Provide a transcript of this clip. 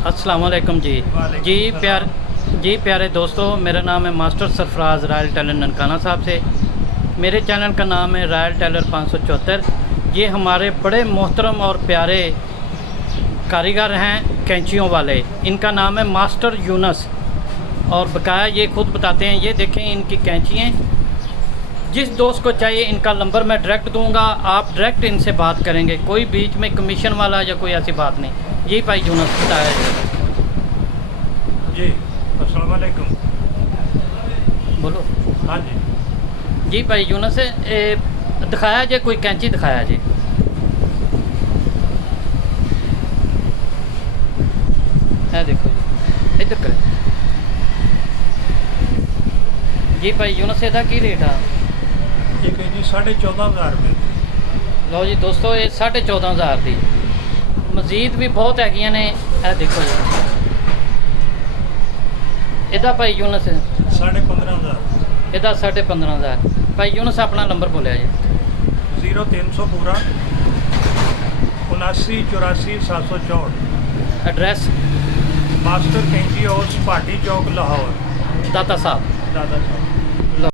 अस्सलाम वालेकुम जी। जी प्यारे दोस्तों, मेरा नाम है master Sarfaraz royal tailor Nankana Sahib से। मेरे चैनल का नाम है रॉयल टेलर 574। ये हमारे बड़े मोहतरम और प्यारे कारीगर हैं कैंचियों वाले। इनका नाम है मास्टर यूनस और बकाया ये खुद बताते हैं। ये देखें इनकी कैंचियाँ। जिस दोस्त को चाहिए इनका नंबर मैं डायरेक्ट दूंगा, आप डायरेक्ट इनसे बात करेंगे, कोई बीच में कमीशन वाला या कोई ऐसी बात नहीं। यही भाई यूनस बताया जी। अस्सलाम वालेकुम। बोलो। हाँ जी। जी भाई यूनस दिखाया जे, कोई कैंची दिखाया जी। है देखो जी, इधर करें जी। भाई यूनस ਇਹਦਾ ਕੀ ਰੇਟ ਆ? ये कह जी 14,500 रुपये। ਲਓ ਜੀ ਦੋਸਤੋ, ਇਹ 14,500 ਦੀ। ਮਜ਼ੀਦ ਵੀ ਬਹੁਤ ਹੈਗੀਆਂ ਨੇ। ਇਹ ਦੇਖੋ ਜੀ, ਇਹਦਾ ਭਾਈ यूनस 15,500। ਇਹਦਾ 15,500। ਭਾਈ यूनस ਆਪਣਾ ਨੰਬਰ ਬੋਲਿਆ ਜੀ। 0300 पूरा 79 84 764। ਐਡਰੈਸ मास्टर कैंची हाउस पार्टी चौक लाहौर। ਦਾਤਾ ਸਾਹਿਬ। दादा साहब।